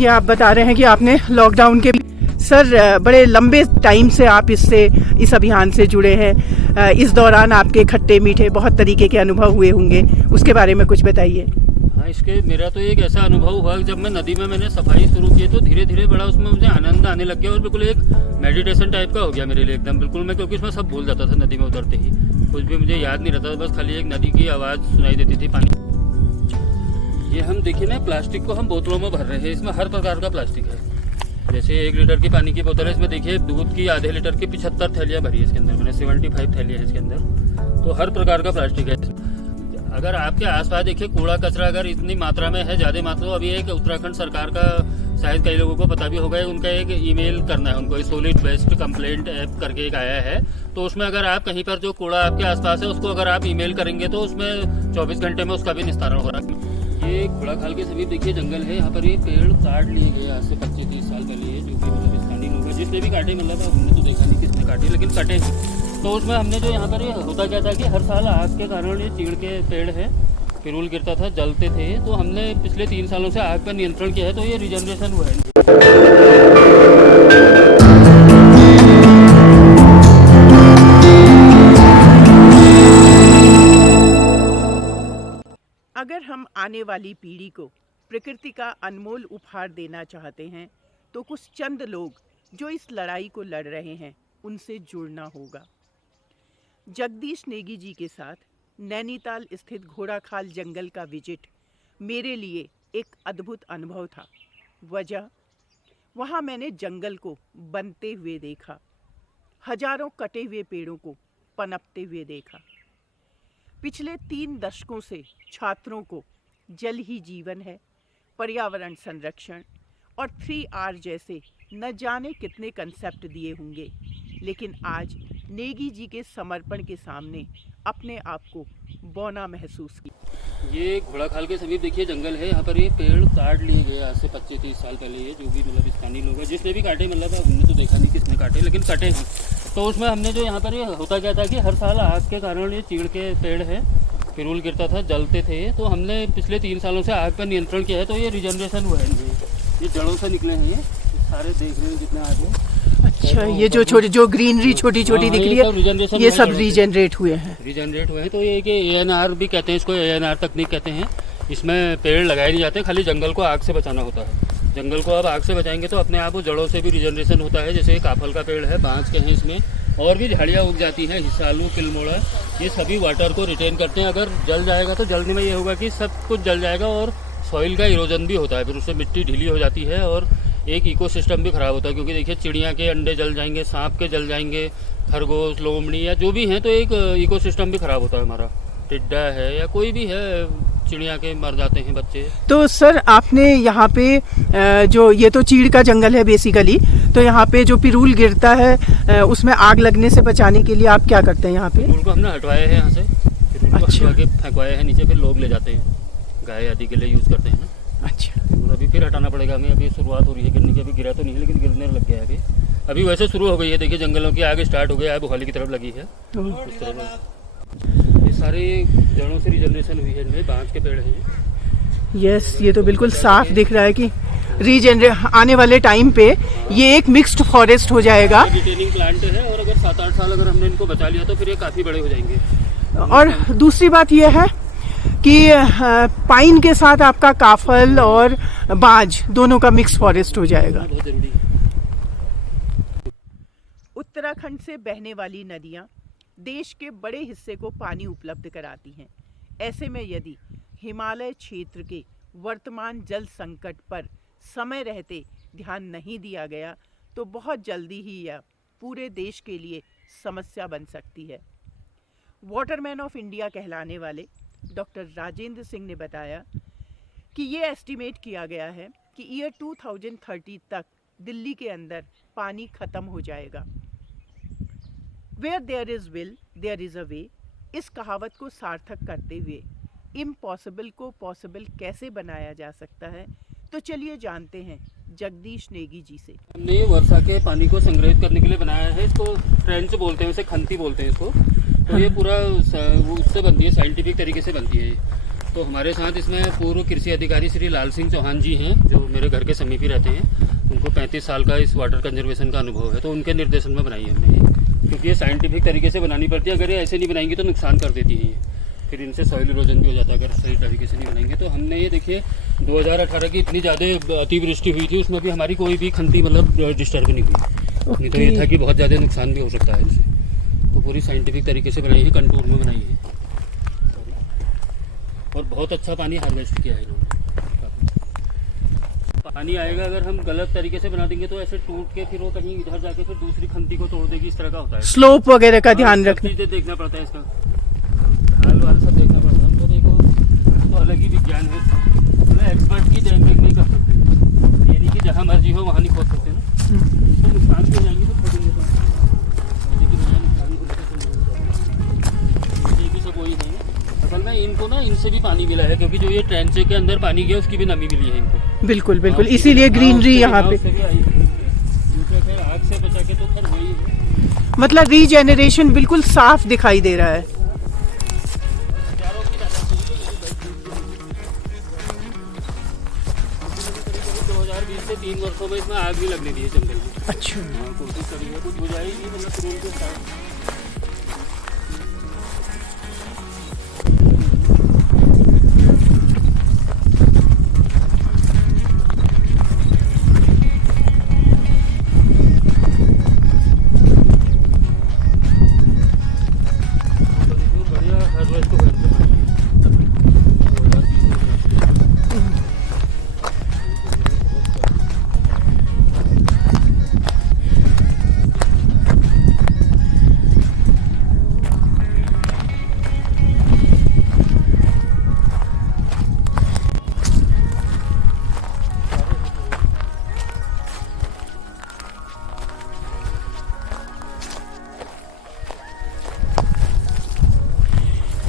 ये आप बता रहे हैं कि आपने लॉकडाउन के सर बड़े लंबे टाइम से आप इस अभियान से जुड़े हैं। इस दौरान आपके खट्टे मीठे बहुत तरीके के अनुभव हुए होंगे, उसके बारे में कुछ बताइए। हाँ, इसके मेरा तो एक ऐसा अनुभव हुआ कि जब मैं नदी में मैंने सफाई शुरू की तो धीरे धीरे बड़ा उसमें मुझे आनंद आने लग गया और बिल्कुल एक मेडिटेशन टाइप का हो गया मेरे लिए एकदम बिल्कुल। मैं क्योंकि उसमें सब भूल जाता था नदी में उतरते ही, कुछ भी मुझे याद नहीं रहता था, बस खाली एक नदी की आवाज़ सुनाई देती थी, पानी। ये हम देखिए ना, प्लास्टिक को हम बोतलों में भर रहे हैं, इसमें हर प्रकार का प्लास्टिक है। जैसे 1 लीटर की पानी की बोतल है, इसमें देखिए दूध की आधे लीटर की 75 थैलियाँ भरी है इसके अंदर, मैंने 75 थैलियाँ हैं इसके अंदर। तो हर प्रकार का प्लास्टिक है। अगर आपके आसपास देखिए कूड़ा कचरा अगर इतनी मात्रा में है, ज़्यादा मात्रा, तो अभी एक उत्तराखंड सरकार का शायद कई लोगों को पता भी होगा, उनका एक ईमेल करना है उनको, सॉलिड वेस्ट कंप्लेंट ऐप करके एक आया है। तो उसमें अगर आप कहीं पर जो कूड़ा आपके आसपास है उसको अगर आप ईमेल करेंगे तो उसमें 24 घंटे में उसका भी निस्तारण हो रहा है। ये घोड़ाखाल के समीप देखिए जंगल है, यहाँ पर ये पेड़ काट लिए गए आज से 25-30 साल पहले, जो कि मतलब स्थानीय लोग हैं जिसने भी काटे, मतलब हमने तो देखा नहीं किसने काटे, लेकिन कटे हैं। तो उसमें हमने जो यहाँ पर ये होता क्या था कि हर साल आग के कारण ये चीड़ के पेड़ है, पिरूल गिरता था, जलते थे। तो हमने पिछले 3 सालों से आग पर नियंत्रण किया है, तो ये रिजनरेशन हुआ है। अगर हम आने वाली पीढ़ी को प्रकृति का अनमोल उपहार देना चाहते हैं तो कुछ चंद लोग जो इस लड़ाई को लड़ रहे हैं उनसे जुड़ना होगा। जगदीश नेगी जी के साथ नैनीताल स्थित घोड़ाखाल जंगल का विजिट मेरे लिए एक अद्भुत अनुभव था। वजह, वहाँ मैंने जंगल को बनते हुए देखा, हजारों कटे हुए पेड़ों को पनपते हुए देखा। पिछले 3 दशकों से छात्रों को जल ही जीवन है, पर्यावरण संरक्षण और 3R जैसे न जाने कितने कंसेप्ट दिए होंगे, लेकिन आज नेगी जी के समर्पण के सामने अपने आप को बौना महसूस किया। ये घोड़ाखाल के समीप देखिए जंगल है, यहाँ पर ये पेड़ काट लिए गए आज से 25-30 साल पहले, ये जो भी मतलब स्थानीय लोग हैं जिसने भी काटे, मतलब हमने तो देखा नहीं किसने काटे, लेकिन कटे हैं। तो उसमें हमने जो यहाँ पर ये होता क्या था कि हर साल आग के कारण ये चीड़ के पेड़ है, पिरूल गिरता था, जलते थे। तो हमने पिछले 3 सालों से आग पर नियंत्रण किया है, तो ये रिजनरेशन हुआ है। ये जड़ों से निकले हैं, ये सारे देख रहे हैं जितने आदमी। अच्छा, ये जो छोटी जो ग्रीनरी छोटी छोटी दिख रही है, ये सब रीजनरेट हुए हैं। रीजनरेट हुए हैं। तो ये कि ANR भी कहते हैं इसको, ANR तकनीक कहते हैं। इसमें पेड़ लगाए नहीं जाते, खाली जंगल को आग से बचाना होता है। जंगल को आप आग से बचाएंगे तो अपने आप वो जड़ों से भी रीजनरेशन होता है। जैसे काफल का पेड़ है, बांस के हैं, इसमें और भी झाड़ियाँ उग जाती हैं, हिस्सालू, किलमोड़ा, ये सभी वाटर को रिटेन करते हैं। अगर जल जाएगा तो जल्दी में ये होगा कि सब कुछ जल जाएगा और सॉइल का इरोजन भी होता है, फिर उससे मिट्टी ढीली हो जाती है और एक इकोसिस्टम भी ख़राब होता है। क्योंकि देखिए चिड़िया के अंडे जल जाएंगे, सांप के जल जाएंगे, खरगोश, लोमड़ी या जो भी हैं, तो एक इकोसिस्टम भी ख़राब होता है हमारा। टिड्डा है या कोई भी है, चिड़िया के मर जाते हैं बच्चे। तो सर आपने यहाँ पे जो ये तो चीड़ का जंगल है बेसिकली, तो यहाँ पे जो पिरूल गिरता है उसमें आग लगने से बचाने के लिए आप क्या करते हैं यहाँ पे? पिरूल को हमने हटवाया है यहाँ से, पिरूल को हटवा के फेंकवाया है नीचे, फिर लोग ले जाते हैं, गाय आदि के लिए यूज़ करते हैं ना। अच्छा, अभी फिर हटाना पड़ेगा हमें, अभी शुरुआत हो रही है गिरने की, अभी गिरा तो नहीं है लेकिन गिरने लग गया है अभी वैसे शुरू हो गई है। देखिए जंगलों की आगे स्टार्ट हो गया है, बुहाली की तरफ लगी है। इस तरह ये सारे जड़ों से रिजनरेशन हुई है, इनमें बांस के पेड़ हैं। यस, ये तो बिल्कुल साफ दिख रहा है कि आने वाले टाइम पे ये एक मिक्स्ड फॉरेस्ट हो जाएगा। रिटेनिंग प्लांट है और अगर 7-8 साल अगर हमने इनको बचा लिया तो फिर ये काफ़ी बड़े हो जाएंगे। और दूसरी बात ये है कि पाइन के साथ आपका काफल और बाज दोनों का मिक्स फॉरेस्ट हो जाएगा। बहुत जरूरी है। उत्तराखंड से बहने वाली नदियाँ देश के बड़े हिस्से को पानी उपलब्ध कराती हैं। ऐसे में यदि हिमालय क्षेत्र के वर्तमान जल संकट पर समय रहते ध्यान नहीं दिया गया तो बहुत जल्दी ही यह पूरे देश के लिए समस्या बन सकती है। वाटरमैन ऑफ इंडिया कहलाने वाले डॉक्टर राजेंद्र सिंह ने बताया कि ये एस्टिमेट किया गया है कि ईयर 2030 तक दिल्ली के अंदर पानी खत्म हो जाएगा। Where there is will there is a way, इस कहावत को सार्थक करते हुए इम्पॉसिबल को पॉसिबल कैसे बनाया जा सकता है, तो चलिए जानते हैं जगदीश नेगी जी से। हमने ये वर्षा के पानी को संग्रहित करने के लिए बनाया है। इसको फ्रेंच बोलते हैं, उसे खंती बोलते हैं इसको। तो ये पूरा उससे बनती है, साइंटिफिक तरीके से बनती है ये। तो हमारे साथ इसमें पूर्व कृषि अधिकारी श्री लाल सिंह चौहान जी हैं, जो मेरे घर के समीप ही रहते हैं। उनको 35 साल का इस वाटर कंजर्वेशन का अनुभव है, तो उनके निर्देशन में बनाई हमने ये, क्योंकि ये साइंटिफिक तरीके से बनानी पड़ती है। अगर ये ऐसे नहीं बनाएंगे तो नुकसान कर देती है ये, फिर इनसे सॉइल इरोजन भी हो जाता है अगर सही तरीके से नहीं बनाएंगे। तो हमने ये देखिए 2018 की इतनी ज़्यादा अतिवृष्टि हुई थी, उसमें भी हमारी कोई भी खंती मतलब डिस्टर्ब नहीं हुई। नहीं तो ये था कि बहुत ज़्यादा नुकसान भी हो सकता है इनसे। तो पूरी साइंटिफिक तरीके से बनाई है, कंटूर में बनाई है और बहुत अच्छा पानी हार्वेस्ट किया है इन्होंने। पानी आएगा, अगर हम गलत तरीके से बना देंगे तो ऐसे टूट के फिर वो कहीं इधर जाके फिर दूसरी खंती को तोड़ देगी, इस तरह का होता है। स्लोप वगैरह का ध्यान रखना, चीज़ें देखना पड़ता है, इसका हाल वाल सब देखना पड़ता है। तो देखो तो अलग ही विज्ञान है, मतलब एक्सपर्ट की देख रेख नहीं कर सकते। ये नहीं कि जहाँ मर्जी हो वहाँ नहीं खोद सकते ना, तो नुकसान भी हो जाएंगे तो खोदेंगे तो ये भी सब वही नहीं है। असल में इनको ना इनसे भी पानी मिला है, क्योंकि जो ये ट्रेंच के अंदर पानी गया उसकी भी नमी मिली है इनको। बिल्कुल बिल्कुल, इसीलिए ग्रीनरी यहाँ पे, आग से बचा के तो खैर वही है। मतलब रीजेनरेशन बिल्कुल साफ दिखाई दे रहा है। 2020 से 3 वर्षों में इसमें आग भी लगने दी है जंगल में। अच्छा, कोशिश करी है, कुछ बुझाई नहीं, मतलब शुरू के साथ।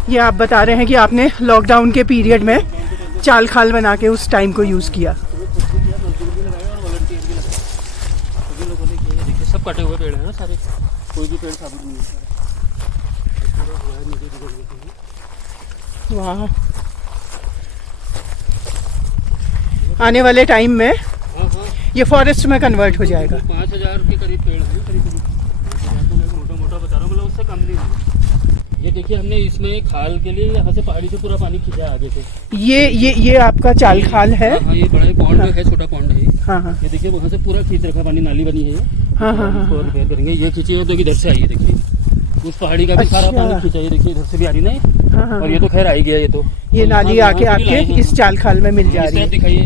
ये आप बता रहे हैं कि आपने लॉकडाउन के पीरियड में चाल खाल बना के उस टाइम को यूज़ किया। सब कटे हुए पेड़ हैं ना सारे, कोई भी पेड़ साबुत नहीं है। वाह, आने वाले टाइम में ये फॉरेस्ट में कन्वर्ट हो जाएगा। 5000 के करीब पेड़ हैं, करीब 5000 तो मैं मोटा मोटा बता रहा हूँ, मतलब उससे कम नहीं है। ये देखिए हमने इसमें खाल के लिए यहाँ से पहाड़ी से पूरा पानी खींचा है आगे से। ये आपका चाल खाल है? हाँ, ये बड़ा पॉन्ड है, छोटा पॉन्ड है। हाँ हाँ, ये देखिए वहाँ से पूरा खींच रखा पानी, नाली बनी है। हाँ हाँ हाँ, इसको रिपेयर करेंगे। ये खींची है तो इधर से आई है, देखिए उस पहाड़ी का भी सारा अच्छा। पानी खींचा है, देखिए इधर से भी आ रही ना। हाँ हाँ, और ये तो खैर आई गया, ये तो ये नाली आके आपके इस चाल खाल में मिल जा रही है। दिखाइए,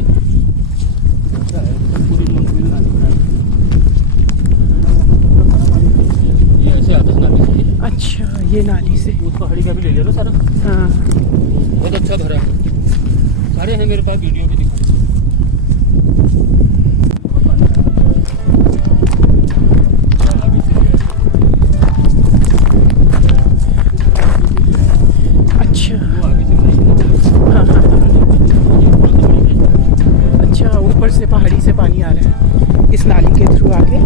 ये ऐसे आता है नाली से। अच्छा, ये नाली से उस पहाड़ी का भी ले लिया ना सारा। हाँ, बहुत अच्छा भरा है, सारे हैं मेरे पास, वीडियो भी दिखा। अच्छा, हाँ हाँ, अच्छा, ऊपर से पहाड़ी से पानी आ रहा है, इस नाली के थ्रू आके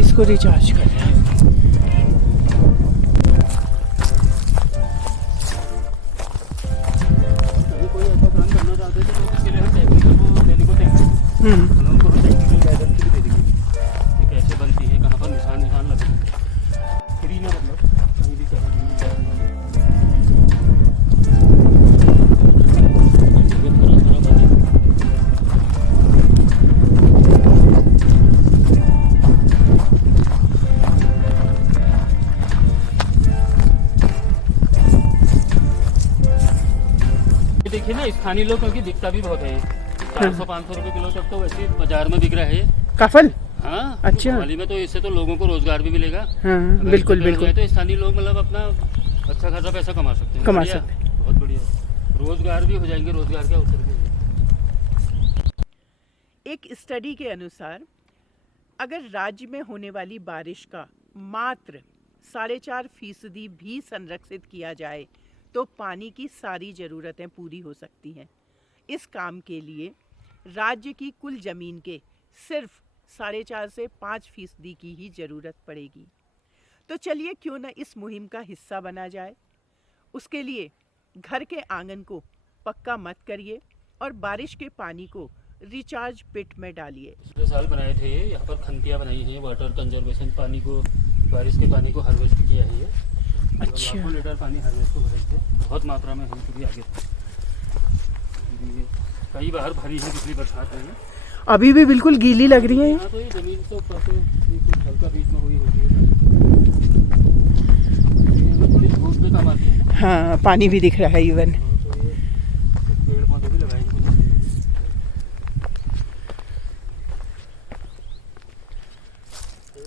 इसको रिचार्ज कर रहा है। कैसे बनती है, कहाँ पर निशान लगे, फ्री में मतलब कहीं भी चला देखिए ना, स्थानीय लोग क्योंकि दिखता भी बहुत है। 400-500 रुपए किलो तक तो वैसे बाजार में बिक रहा है काफल। हाँ, अच्छा, हाल में तो इससे तो लोगों को रोजगार भी मिलेगा। हाँ, बिल्कुल बिल्कुल, तो स्थानीय लोग मतलब अपना अच्छा खासा पैसा कमा सकते हैं। बहुत बढ़िया, रोजगार भी हो जाएंगे, रोजगार के अवसर भी। एक स्टडी के अनुसार अगर राज्य में होने वाली बारिश का मात्र 4.5% भी संरक्षित किया जाए तो पानी की सारी ज़रूरतें पूरी हो सकती हैं। इस काम के लिए राज्य की कुल ज़मीन के सिर्फ 4.5 से 5% की ही ज़रूरत पड़ेगी। तो चलिए क्यों न इस मुहिम का हिस्सा बना जाए। उसके लिए घर के आंगन को पक्का मत करिए और बारिश के पानी को रिचार्ज पिट में डालिए। पिछले साल बनाए थे ये, यहाँ पर खंतियाँ बनाई हैं, वाटर कंजर्वेशन, पानी को, बारिश के पानी को हार्वेस्ट किया है ये। अच्छा। लाखों लीटर पानी हार्वेस्ट को भरे थे, बहुत मात्रा में हम कभी आगे कई बार भरी है पिछली बरसात में। अभी भी बिल्कुल गीली लग रही है। यहाँ तो ये जमीन से ऊपर से कुछ हल्का बीच में हुई होगी है, थोड़ी धूप भी कम आती है ना। हाँ, पानी भी दिख रहा है इवन। तो ये पेड़ पौधे भी लगाएंगे कुछ।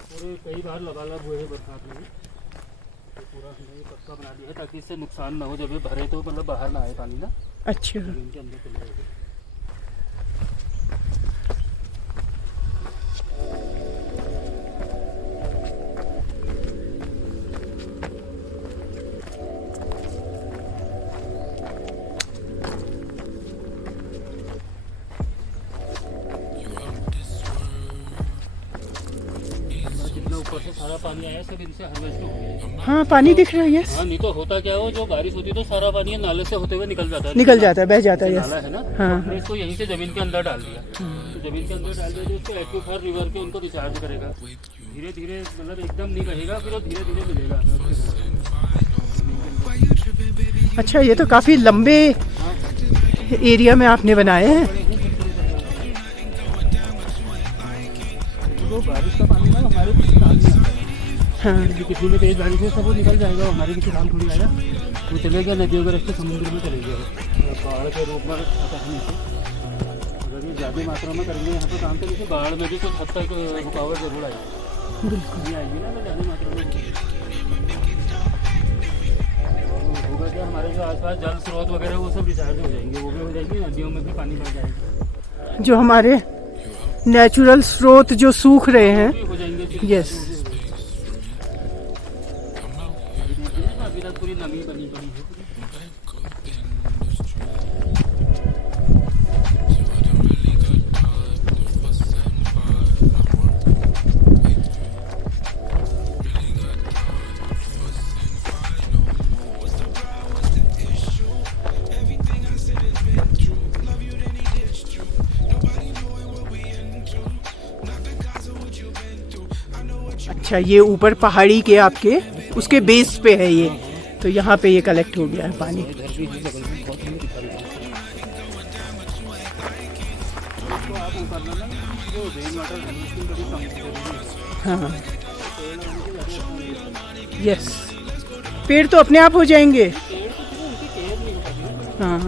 पूरे कई बार लगातार हुए हैं बरसात में, तो पूरा हमने ये पक्का बना दिया है ताकि इससे नुकसान ना हो। जब ये भरे तो मतलब बाहर ना आए पानी ना, अच्छा। जमीन के अंदर चले जाएगा। जितना ऊपर से सारा पानी आया सब इनसे हार्वेस्ट हो गया। हाँ, पानी दिख रहा है। यस। हाँ, नहीं तो होता क्या हो, जो बारिश होती तो सारा पानी नाले से होते हुए निकल जाता है, बह जाता है। यस। नाला है ना। हाँ। हमने इसको यहीं से जमीन के अंदर डाल दिया। तो जमीन के अंदर डाल दिया तो इसको एक्वाफायर रिवर के उनको रिचार्ज करेगा। धीरे धीरे मतलब एकदम नहीं रहेगा, फिर वो धीरे धीरे मिलेगा। अच्छा, ये तो काफी लंबे एरिया में आपने बनाए हैं। तो बारिश का पानी ना हमारे किसी काम नहीं आता है। हाँ। किसी में तेज बारिश है सब वो निकल जाएगा, हमारे किसी काम थोड़ी आएगा। वो चले गया नदियों के रास्ते, समुद्र में चले गया, बाढ़ के रूप में आता है नीचे। अगर ये ज़्यादा मात्रा में करेंगे यहाँ पे काम, तो जैसे बाढ़ में भी कुछ हद तक रुकावट जरूर आएगी। बिल्कुल नहीं आएगी ना, तो ज़्यादा मात्रा में होगा क्या, हमारे जो आसपास जल स्रोत वगैरह वो सब रिचार्ज हो जाएंगे, वो भी हो जाएंगे, नदियों में भी पानी बढ़ जाएगा। जो हमारे नेचुरल स्रोत जो सूख रहे हैं। हो जाएंगे। यस। अभी तक पूरी नमी बनी पड़ी है। अच्छा, ये ऊपर पहाड़ी के आपके उसके बेस पे है ये, तो यहाँ पे ये कलेक्ट हो गया है पानी। इधर भी है, बगल में बहुत हमें दिखा रही है। इसको आप ऊपर ना जो रेन वाटर हार्वेस्टिंग बड़ी कम जरूरी है। हाँ। यस। पेड़ तो अपने आप हो जाएंगे। पेड़ तो चलो उनकी केयर नहीं हो पाती। हाँ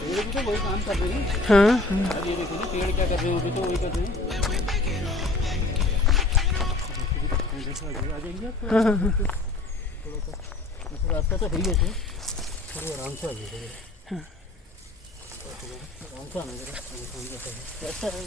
पेड़ भी तो वही काम कर रहे हैं। हाँ। अब ये देखो ना, पेड़ क्या कर रहे हैं, वो भी तो वही कर रहे हैं। आ जाएंगे आप हाँ हाँ। थोड़ा सा रास्ता तो है ही है, थोड़ा आराम से आ जाइए। आराम से आना जरा, कैसा है।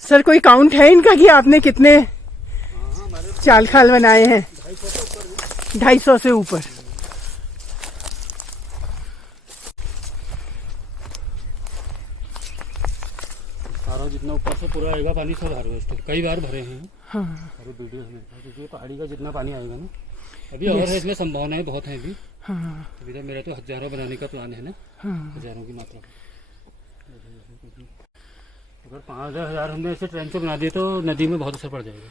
सर, कोई काउंट है इनका कि आपने कितने चाल खाल बनाए हैं? 250 से ऊपर। सारा जितना ऊपर से पूरा आएगा पानी सब हार्वेस्ट कई बार भरे हैं। हाँ। अरे वीडियो में क्योंकि पहाड़ी का जितना पानी आएगा ना अभी और है, इसमें संभावनाएं बहुत हैं अभी। हाँ। अभी तो मेरा तो हजारों बनाने का प्लान है ना। हाँ। हजारों की मात्रा। अगर 5,000 हमने ऐसे ट्रेन से बना दिए तो नदी में बहुत असर पड़ जाएगा।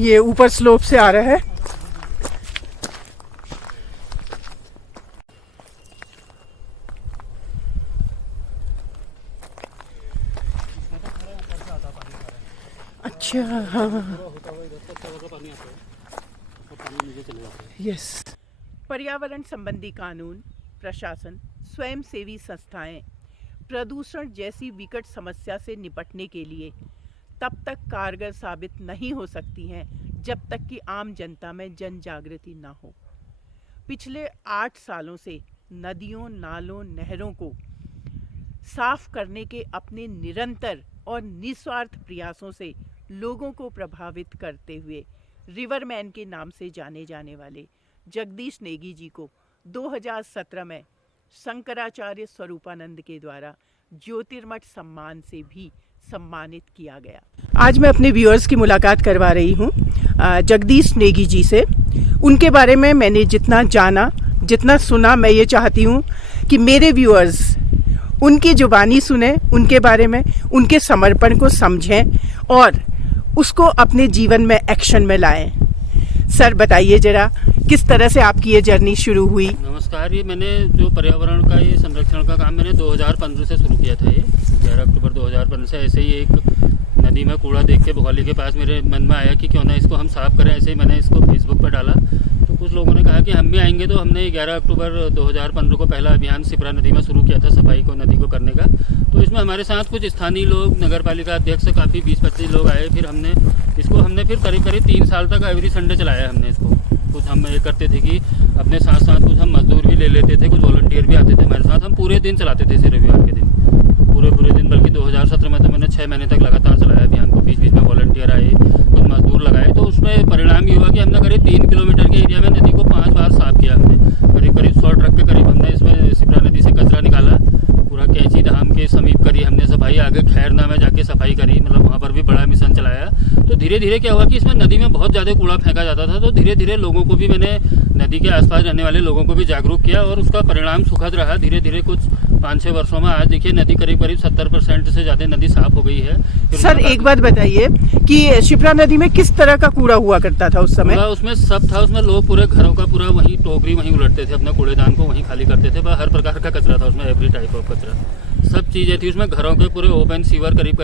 ये ऊपर स्लोप से आ रहा है। अच्छा। हाँ। यस। पर्यावरण संबंधी कानून, प्रशासन, स्वयंसेवी संस्थाएं प्रदूषण जैसी विकट समस्या से निपटने के लिए तब तक कारगर साबित नहीं हो सकती हैं जब तक कि आम जनता में जन जागृति न हो। पिछले 8 सालों से नदियों, नालों, नहरों को साफ करने के अपने निरंतर और निस्वार्थ प्रयासों से लोगों को प्रभावित करते हुए रिवरमैन के नाम से जाने जाने वाले जगदीश नेगी जी को 2017 में शंकराचार्य स्वरूपानंद के द्वारा ज्योतिर्मठ सम्मान से भी सम्मानित किया गया। आज मैं अपने व्यूअर्स की मुलाकात करवा रही हूँ जगदीश नेगी जी से। उनके बारे में मैंने जितना जाना, जितना सुना, मैं ये चाहती हूँ कि मेरे व्यूअर्स उनकी जुबानी सुने, उनके बारे में, उनके समर्पण को समझें और उसको अपने जीवन में एक्शन में लाएं। सर बताइए जरा, किस तरह से आपकी ये जर्नी शुरू हुई? नमस्कार। ये मैंने जो पर्यावरण का ये संरक्षण का काम मैंने 2015 से शुरू किया था। ये 11 अक्टूबर 2015 से ऐसे ही एक नदी में कूड़ा देख के भोगाली के पास मेरे मन में आया कि क्यों ना इसको हम साफ़ करें। ऐसे ही मैंने इसको फेसबुक पर डाला तो कुछ लोगों ने कहा कि हम भी आएंगे। तो हमने 11 अक्टूबर 2015 को पहला अभियान सिपरा नदी में शुरू किया था सफाई को नदी को करने का। तो इसमें हमारे साथ कुछ स्थानीय लोग, नगर पालिका अध्यक्ष काफ़ी 20-25 लोग आए। फिर हमने फिर करीब 3 साल तक एवरी संडे चलाया हमने इसको। कुछ हम ये करते थे कि अपने साथ साथ कुछ हम मजदूर भी ले लेते थे, कुछ वॉलंटियर भी आते थे हमारे साथ। हम पूरे दिन चलाते थे, सिर्फ रविवार के दिन पूरे दिन। बल्कि 2017 में तो मैंने 6 महीने तक लगातार चलाया अभियान को। बीच बीच में वॉलंटियर आए, कुछ मजदूर लगाए। तो उसमें परिणाम ये हुआ कि हमने करीब 3 किलोमीटर के एरिया में नदी को 5 बार साफ किया हमने। करीब 100 ट्रक के करीब हमने इसमें सिपरा नदी से कचरा निकाला। पूरा कैंची धाम के समीप करी हमने सफाई। आगे खैरना में जाके सफाई करी, मतलब वहाँ पर भी बड़ा मिशन चलाया। तो धीरे धीरे क्या हुआ कि इसमें नदी में बहुत ज़्यादा कूड़ा फेंका जाता था। तो धीरे धीरे लोगों को भी मैंने, नदी के आसपास रहने वाले लोगों को भी जागरूक किया और उसका परिणाम सुखद रहा। धीरे धीरे कुछ 5-6 वर्षों में आज देखिए नदी करीब 70% से ज़्यादा नदी साफ हो गई है। सर एक बात बताइए कि शिप्रा नदी में किस तरह का कूड़ा हुआ करता था उस समय? उसमें सब था। उसमें लोग पूरे घरों का पूरा वहीं टोकरी वहीं उलटते थे, अपना कूड़ेदान को वहीं खाली करते थे। हर प्रकार का कचरा था उसमें, एवरी टाइप ऑफ कचरा, सब चीज़ें थी उसमें। घरों के पूरे ओपन सीवर करीब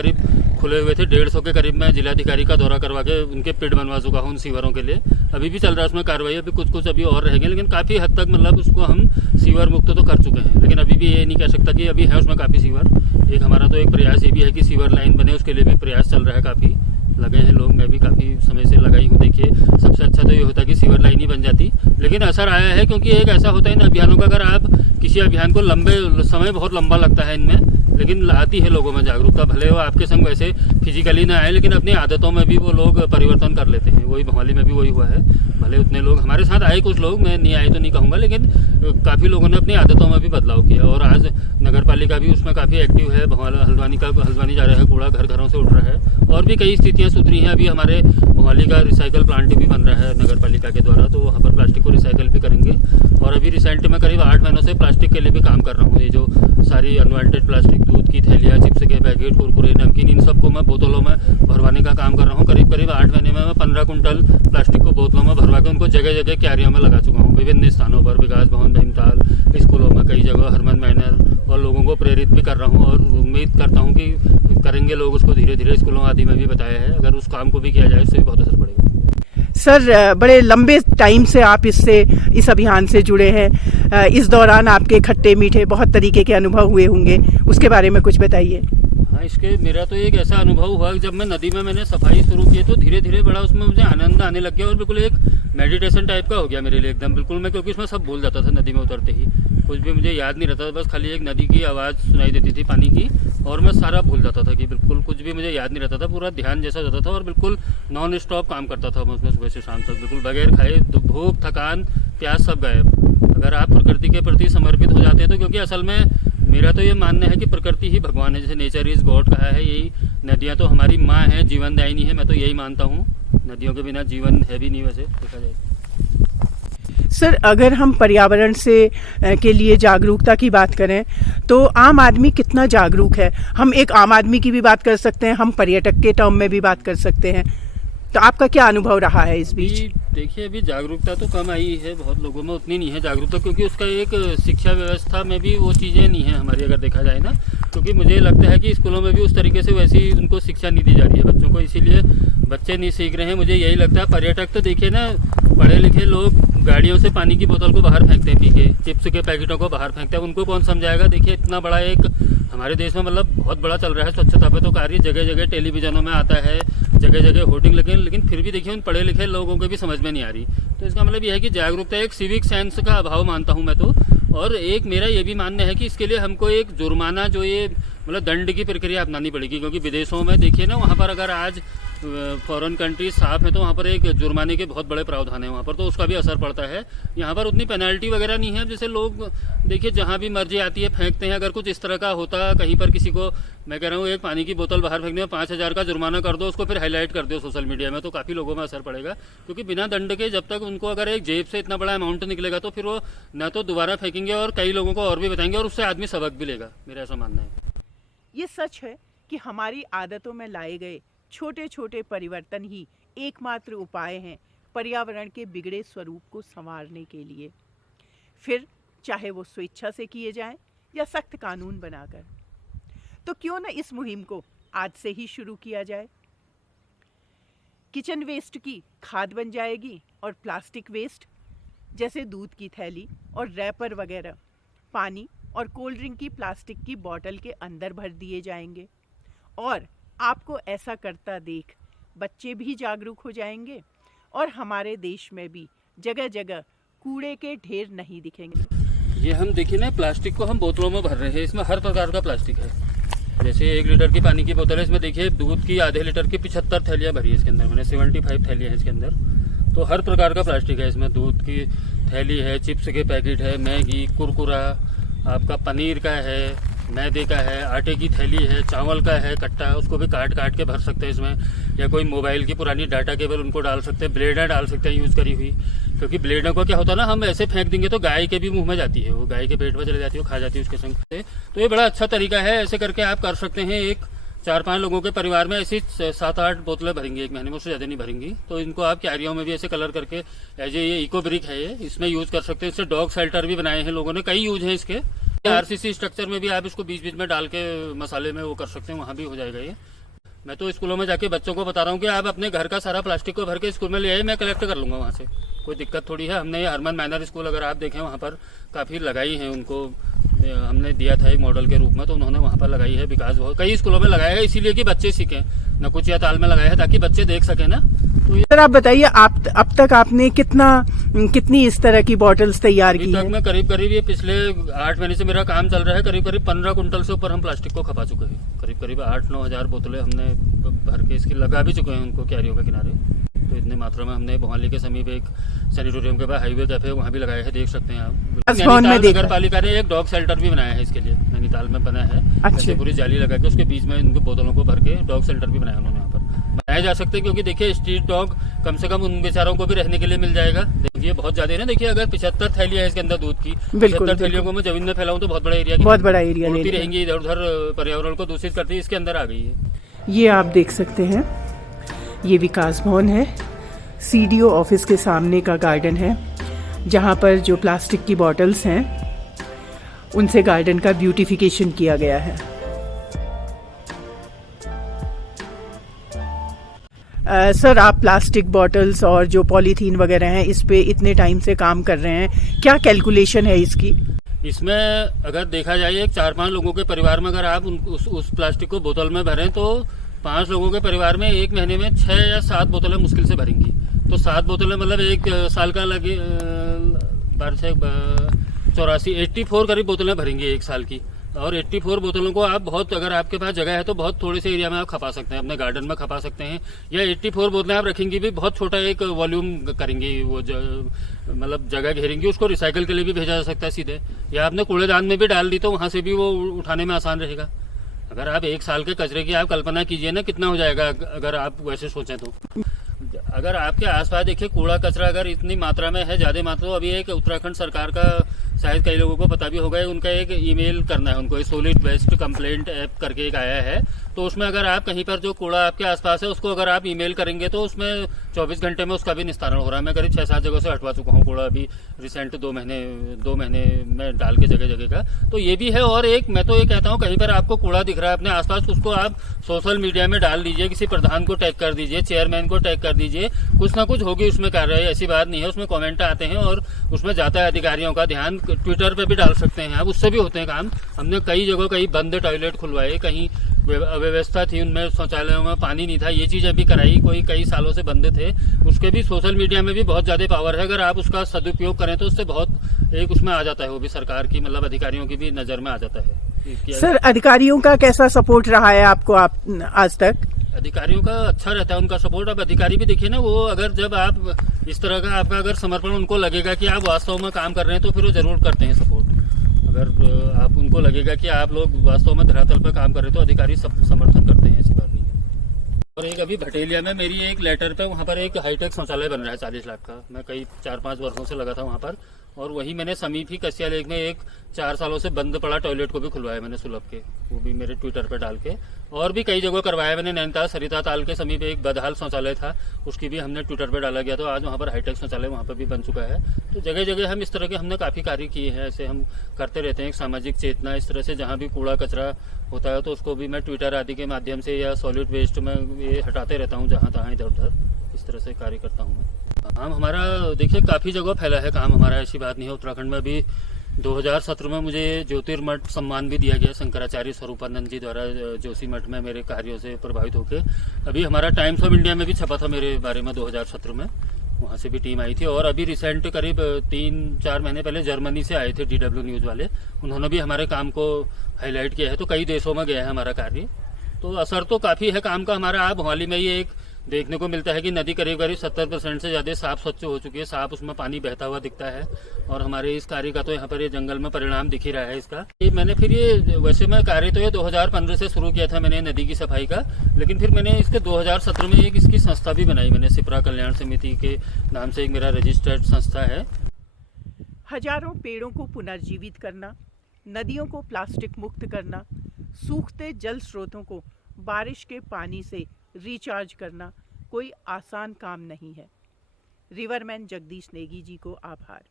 खुले हुए थे। 150 के करीब मैं जिलाधिकारी का दौरा करवा के उनके पिट बनवा चुका हूँ उन सीवरों के लिए। अभी भी चल रहा है उसमें कार्रवाई। अभी कुछ अभी और रहेंगे, लेकिन काफ़ी हद तक मतलब उसको हम सीवर मुक्त तो कर चुके हैं। लेकिन अभी भी ये नहीं कह सकता कि अभी है उसमें काफ़ी सीवर। एक हमारा तो एक प्रयास ये भी है कि सीवर लाइन बने, उसके लिए भी प्रयास चल रहा है। काफ़ी लगे हैं लोग, मैं भी काफ़ी समय से लगाई हूँ। देखिए सबसे अच्छा तो ये होता कि सीवर लाइन ही बन जाती, लेकिन असर आया है। क्योंकि एक ऐसा होता है इन अभियानों का, अगर आप किसी अभियान को लंबे समय बहुत लंबा लगता है इनमें, लेकिन आती है लोगों में जागरूकता। भले वो आपके संग वैसे फिजिकली ना आए, लेकिन अपनी आदतों में भी वो लोग परिवर्तन कर लेते हैं। वही भोगाली में भी वही हुआ है। भले उतने लोग हमारे साथ आए, कुछ लोग, मैं नहीं आए तो नहीं कहूँगा, लेकिन काफ़ी लोगों ने अपनी आदतों में भी बदलाव किया। और आज नगर पालिका भी उसमें काफ़ी एक्टिव है। हल्द्वानी जा रहा है कूड़ा, घर घरों से उठ रहा है। और भी कई स्थितियाँ सुधरी हैं। अभी हमारे भोगाली का रिसाइकल प्लांट भी बन रहा है नगर पालिका के द्वारा, तो वहाँ पर प्लास्टिक को रिसाइकल भी करेंगे। और अभी रिसेंट में करीब 8 महीनों से प्लास्टिक के लिए भी काम कर रहा हूँ। ये जो सारी अनवांटेड प्लास्टिक, दूध की थैलियाँ, चिप्स के पैकेट, कुरकुरे, नमकीन, इन सबको मैं बोतलों में भरवाने का काम कर रहा हूँ। करीब 8 महीने में मैं 15 कुंटल प्लास्टिक को बोतलों में भरवा के उनको जगह जगह क्यारियों में लगा चुका हूँ। विभिन्न स्थानों पर, विकास भवन, भीमताल, स्कूलों में, कई जगह हरमन मैनर, और लोगों को प्रेरित भी कर रहा हूँ। और उम्मीद करता हूँ कि करेंगे लोग उसको धीरे धीरे। स्कूलों आदि में भी बताया है, अगर उस काम को भी किया जाए उससे भी बहुत असर पड़ेगा। सर बड़े लंबे टाइम से आप इस अभियान से जुड़े हैं। इस दौरान आपके खट्टे मीठे बहुत तरीके के अनुभव हुए होंगे, उसके बारे में कुछ बताइए। हाँ, इसके मेरा तो एक ऐसा अनुभव हुआ कि जब मैं नदी में मैंने सफाई शुरू की तो धीरे धीरे बड़ा उसमें मुझे आनंद आने लग गया। और बिल्कुल एक मेडिटेशन टाइप का हो गया मेरे लिए एकदम। बिल्कुल मैं, क्योंकि उसमें सब भूल जाता था नदी में उतरते ही। कुछ भी मुझे याद नहीं रहता था, बस खाली एक नदी की आवाज़ सुनाई देती थी पानी की, और मैं सारा भूल जाता था कि बिल्कुल कुछ भी मुझे याद नहीं रहता था। पूरा ध्यान जैसा जाता था और बिल्कुल नॉन स्टॉप काम करता था मैं उसमें सुबह से शाम तक, बिल्कुल बगैर खाए। भूख, थकान, प्यास सब गायब। अगर आप प्रकृति के प्रति समर्पित हो जाते हैं तो, क्योंकि असल में मेरा तो ये मानना है कि प्रकृति ही भगवान है। जैसे नेचर इज़ गॉड कहा है, यही नदियाँ तो हमारी माँ है, जीवनदायिनी है। मैं तो यही मानता हूँ। नदियों के बिना जीवन है भी नहीं वैसे देखा जाए। सर अगर हम पर्यावरण से के लिए जागरूकता की बात करें तो आम आदमी कितना जागरूक है? हम एक आम आदमी की भी बात कर सकते हैं, हम पर्यटक के टर्म में भी बात कर सकते हैं। तो आपका क्या अनुभव रहा है इस बीच? देखिए अभी जागरूकता तो कम आई है, बहुत लोगों में उतनी नहीं है जागरूकता, क्योंकि उसका एक शिक्षा व्यवस्था में भी वो चीज़ें नहीं है हमारी, अगर देखा जाए ना। क्योंकि मुझे लगता है कि स्कूलों में भी उस तरीके से वैसी उनको शिक्षा नहीं दी जा रही है बच्चों को, इसीलिए बच्चे नहीं सीख रहे हैं। मुझे यही लगता है। पर्यटक तो देखिए ना, पढ़े लिखे लोग गाड़ियों से पानी की बोतल को बाहर फेंकते हैं, पी के चिप्स के पैकेटों को बाहर फेंकते हैं। उनको कौन समझाएगा? देखिए इतना बड़ा एक हमारे देश में मतलब बहुत बड़ा चल रहा है स्वच्छता पे तो कार्य, जगह जगह टेलीविजनों में आता है, जगह जगह होर्डिंग लगे, लेकिन फिर भी देखिए उन पढ़े लिखे लोगों को भी समझ में नहीं आ रही। तो इसका मतलब यह है कि जागरूकता, एक सिविक सेंस का अभाव मानता हूँ मैं तो। और एक मेरा ये भी मानना है कि इसके लिए हमको एक जुर्माना जो ये मतलब दंड की प्रक्रिया अपनानी पड़ेगी, क्योंकि विदेशों में देखिए ना, वहाँ पर अगर आज फॉरेन कंट्रीज साफ है तो वहाँ पर एक जुर्माने के बहुत बड़े प्रावधान है वहाँ पर, तो उसका भी असर पड़ता है। यहाँ पर उतनी पेनल्टी वगैरह नहीं है, जैसे लोग देखिए जहाँ भी मर्जी आती है फेंकते हैं। अगर कुछ इस तरह का होता कहीं पर किसी को, मैं कह रहा हूँ एक पानी की बोतल बाहर फेंकने में 5,000 का जुर्माना कर दो, उसको फिर हाईलाइट कर दो सोशल मीडिया में, तो काफ़ी लोगों में असर पड़ेगा। क्योंकि बिना दंड के जब तक उनको अगर एक जेब से इतना बड़ा अमाउंट निकलेगा तो फिर वो न तो दोबारा फेंकेंगे और कई लोगों को और भी बताएंगे और उससे आदमी सबक भी लेगा, मेरा ऐसा मानना है। ये सच है कि हमारी आदतों में लाए गए छोटे छोटे परिवर्तन ही एकमात्र उपाय हैं पर्यावरण के बिगड़े स्वरूप को संवारने के लिए, फिर चाहे वो स्वेच्छा से किए जाएं या सख्त कानून बनाकर। तो क्यों न इस मुहिम को आज से ही शुरू किया जाए। किचन वेस्ट की खाद बन जाएगी और प्लास्टिक वेस्ट जैसे दूध की थैली और रैपर वगैरह पानी और कोल्ड ड्रिंक की प्लास्टिक की बोतल के अंदर भर दिए जाएंगे, और आपको ऐसा करता देख बच्चे भी जागरूक हो जाएंगे और हमारे देश में भी जगह जगह कूड़े के ढेर नहीं दिखेंगे। ये हम देखिए ना, प्लास्टिक को हम बोतलों में भर रहे हैं, इसमें हर प्रकार का प्लास्टिक है। जैसे 1 लीटर की पानी की बोतल है, इसमें देखिए दूध की आधे लीटर की 75 थैलियाँ भरी है इसके अंदर, मैंने 75 थैलियाँ हैं इसके अंदर। तो हर प्रकार का प्लास्टिक है इसमें, दूध की थैली है, चिप्स के पैकेट है, मैगी, कुरकुरा, आपका पनीर का है, मैदे का है, आटे की थैली है, चावल का है कट्टा, उसको भी काट काट के भर सकते हैं इसमें। या कोई मोबाइल की पुरानी डाटा केबल उनको डाल सकते हैं, ब्लेडें डाल सकते हैं यूज़ करी हुई, क्योंकि ब्लेडों को क्या होता है ना, हम ऐसे फेंक देंगे तो गाय के भी मुंह में जाती है, वो गाय के पेट में चले जाती है, वो खा जाती है उसके संग से। तो ये बड़ा अच्छा तरीका है, ऐसे करके आप कर सकते हैं। एक 4-5 लोगों के परिवार में ऐसी 7-8 बोतलें भरेंगी एक महीने में, उससे ज़्यादा नहीं भरेंगी। तो इनको आप क्यारियों में भी ऐसे कलर करके, एज ये इको ब्रिक है ये, इसमें यूज़ कर सकते हैं। इससे डॉग शेल्टर भी बनाए हैं लोगों ने, कई यूज हैं इसके। आरसीसी स्ट्रक्चर में भी आप इसको बीच बीच में डाल के मसाले में वो कर सकते हैं, वहाँ भी हो जाएगा ये। मैं तो स्कूलों में जाके बच्चों को बता रहा हूँ कि आप अपने घर का सारा प्लास्टिक को भर के स्कूल में ले आइए, मैं कलेक्ट कर लूँगा वहाँ से, कोई दिक्कत थोड़ी है। हमने ये हरमन मैनर स्कूल अगर आप देखें वहाँ पर काफ़ी लगाई हैं, उनको हमने दिया था एक मॉडल के रूप में, तो उन्होंने वहाँ पर लगाई है। विकास बहुत कई स्कूलों में लगाया है, इसीलिए कि बच्चे सीखें, नकुचिया ताल में लगाया है ताकि बच्चे देख सकें ना। तो ये सर आप बताइए, आप अब तक आपने कितनी इस तरह की बॉटल्स तैयार की अभी तक है? मैं करीब ये पिछले 8 महीने से मेरा काम चल रहा है, करीब 15 कुंटल से ऊपर हम प्लास्टिक को खपा चुके हैं। करीब 8-9 हज़ार बोतलें हमने भर के इसकी लगा भी चुके हैं उनको क्यारियों के किनारे। तो इतनी मात्रा में हमने भोहाली के समीप एक सैनिटोरियम के बाद हाईवे कैफे वहाँ भी लगाया है, देख सकते हैं आप। नैनीताल नगर पालिका ने एक डॉग शेल्टर भी बनाया है इसके लिए, नैनीताल में बना है। अच्छा। पूरी जाली लगा के उसके बीच में इनको बोतलों को भर के डॉग शेल्टर भी बनाया उन्होंने यहाँ पर। बनाए जा सकते हैं, क्योंकि देखिए स्ट्रीट डॉग कम से कम उन बेचारों को भी रहने के लिए मिल जाएगा। देखिए बहुत ज्यादा है ना, देखिए अगर 75 थैलियाँ है इसके अंदर दूध की, 75 थैलियों को मैं जमीन में फैलाऊं तो बहुत बड़ा एरिया उड़ती रहेंगी, इधर उधर पर्यावरण को दूषित करती है, इसके अंदर आ गई है। ये आप देख सकते हैं, ये विकास भवन है, सीडीओ ऑफिस के सामने का गार्डन है, जहाँ पर जो प्लास्टिक की बॉटल्स हैं उनसे गार्डन का ब्यूटिफिकेशन किया गया है। सर आप प्लास्टिक बॉटल्स और जो पॉलीथीन वगैरह हैं इस पे इतने टाइम से काम कर रहे हैं, क्या कैलकुलेशन है इसकी? इसमें अगर देखा जाए 4-5 लोगों के परिवार में अगर आप उस प्लास्टिक को बोतल में भरें तो 5 लोगों के परिवार में एक महीने में 6 या 7 बोतलें मुश्किल से भरेंगी। तो 7 बोतलें मतलब एक साल का लगे 84 करीब बोतलें भरेंगी एक साल की। और 84 बोतलों को आप बहुत, अगर आपके पास जगह है तो बहुत थोड़े से एरिया में आप खपा सकते हैं, अपने गार्डन में खपा सकते हैं। या 84 बोतलें आप रखेंगी भी, बहुत छोटा एक वॉल्यूम करेंगी, वो मतलब जगह घेरेंगी, उसको रिसाइकिल के लिए भी भेजा जा सकता है सीधे, या आपने कूड़ेदान में भी डाल दी तो वहाँ से भी वो उठाने में आसान रहेगा। अगर आप एक साल के कचरे की आप कल्पना कीजिए ना कितना हो जाएगा अगर आप वैसे सोचें तो। अगर आपके आसपास देखिए कूड़ा कचरा अगर इतनी मात्रा में है, ज़्यादा मात्रा, तो अभी एक उत्तराखंड सरकार का, शायद कई लोगों को पता भी होगा, उनका एक ईमेल करना है उनको, सॉलिड वेस्ट कंप्लेंट ऐप करके एक आया है। तो उसमें अगर आप कहीं पर जो कूड़ा आपके आसपास है उसको अगर आप ईमेल करेंगे तो उसमें 24 घंटे में उसका भी निस्तारण हो रहा है। मैं करीब 6-7 जगह से हटवा चुका हूँ कूड़ा अभी रिसेंट 2 महीने में डाल के जगह जगह का। तो ये भी है। और एक मैं तो ये कहता हूँ, कहीं पर आपको कूड़ा दिख रहा है अपने आसपास, उसको आप सोशल मीडिया में डाल दीजिए, किसी प्रधान को टैग कर दीजिए, चेयरमैन को टैग कर दीजिए, कुछ ना कुछ होगी उसमें कार्रवाई, ऐसी बात नहीं है। उसमें कमेंट आते हैं और उसमें जाता है अधिकारियों का ध्यान। ट्विटर पे भी डाल सकते हैं आप, उससे भी होते हैं काम। हमने कई जगह कई बंद टॉयलेट खुलवाए, कहीं अव्यवस्था थी उनमें, शौचालयों में पानी नहीं था, ये चीज़ें भी कराई, कोई कई सालों से बंद थे। उसके भी सोशल मीडिया में भी बहुत ज़्यादा पावर है, अगर आप उसका सदुपयोग करें तो उससे बहुत एक उसमें आ जाता है, वो भी सरकार की मतलब अधिकारियों की भी नज़र में आ जाता है कि सर, अधिकारियों का कैसा सपोर्ट रहा है आपको आज तक? अधिकारियों का अच्छा रहता है उनका सपोर्ट। अब अधिकारी भी देखिए ना, वो अगर जब आप इस तरह का आपका अगर समर्पण उनको लगेगा कि आप वास्तव में काम कर रहे हैं तो फिर वो ज़रूर करते हैं सपोर्ट। अगर आप उनको लगेगा कि आप लोग वास्तव में धरातल पर काम कर रहे हैं तो अधिकारी सब समर्थन करते हैं, ऐसी बात नहीं है। और एक अभी भटेलिया में मेरी एक लेटर पे वहाँ पर एक हाईटेक शौचालय बन रहा है 40 लाख का। मैं कई 4-5 वर्षों से लगा था वहाँ पर, और वही मैंने समीप ही कसिया लेक में एक 4 सालों से बंद पड़ा टॉयलेट को भी खुलवाया मैंने सुलभ के, वो भी मेरे ट्विटर पे डाल के। और भी कई जगह करवाया मैंने। नैनीताल सरिता ताल के समीप एक बदहाल शौचालय था, उसकी भी हमने ट्विटर पे डाला गया, तो आज वहाँ पर हाईटेक शौचालय वहाँ पर भी बन चुका है। तो जगह जगह हम इस तरह के हमने काफ़ी कार्य किए हैं, ऐसे हम करते रहते हैं। एक सामाजिक चेतना इस तरह से, जहाँ भी कूड़ा कचरा होता है तो उसको भी मैं ट्विटर आदि के माध्यम से या सॉलिड वेस्ट में ये हटाते रहता हूँ जहाँ तहाँ इधर उधर, इस तरह से कार्य करता हूँ मैं। काम हमारा देखिए काफ़ी जगह फैला है काम हमारा, ऐसी बात नहीं है। उत्तराखंड में भी 2017 में मुझे ज्योतिर्मठ सम्मान भी दिया गया शंकराचार्य स्वरूपानंद जी द्वारा, जोशीमठ में मेरे कार्यों से प्रभावित होकर। अभी हमारा टाइम्स ऑफ इंडिया में भी छपा था मेरे बारे में 2017 में, वहाँ से भी टीम आई थी। और अभी रिसेंट करीब 3-4 महीने पहले जर्मनी से आए थे DW न्यूज़ वाले, उन्होंने भी हमारे काम को हाईलाइट किया है। तो कई देशों में गया है हमारा कार्य, तो असर तो काफ़ी है काम का हमारा। आप मोहाली में ये एक देखने को मिलता है कि नदी करीब 70% से ज़्यादा साफ स्वच्छ हो चुकी है, साफ उसमें पानी बहता हुआ दिखता है। और हमारे इस कार्य का तो यहाँ पर ये जंगल में परिणाम दिख ही रहा है इसका। ये मैंने फिर ये वैसे मैं कार्य तो ये 2015 से शुरू किया था मैंने नदी की सफाई का, लेकिन फिर मैंने इसके 2017 में एक इसकी संस्था भी बनाई मैंने, सिपरा कल्याण समिति के नाम से एक मेरा रजिस्टर्ड संस्था है। हजारों पेड़ों को पुनर्जीवित करना, नदियों को प्लास्टिक मुक्त करना, सूखते जल स्रोतों को बारिश के पानी से रिचार्ज करना कोई आसान काम नहीं है। रिवरमैन जगदीश नेगी जी को आभार।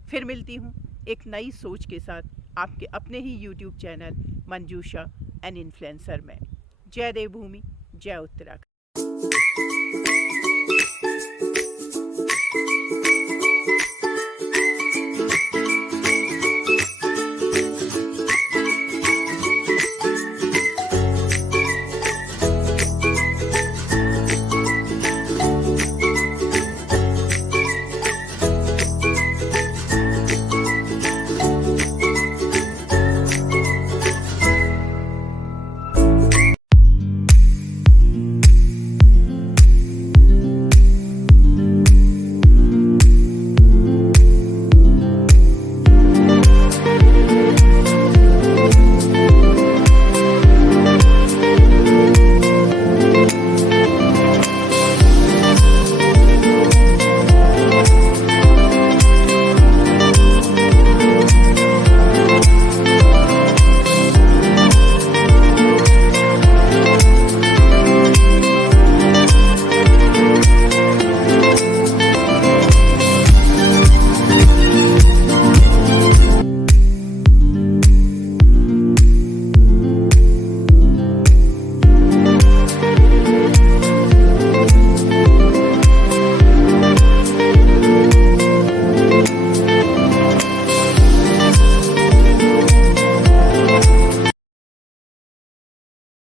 फिर मिलती हूँ एक नई सोच के साथ आपके अपने ही YouTube channel Manjusha an influencer में। जय देवभूमि, जय उत्तराखंड।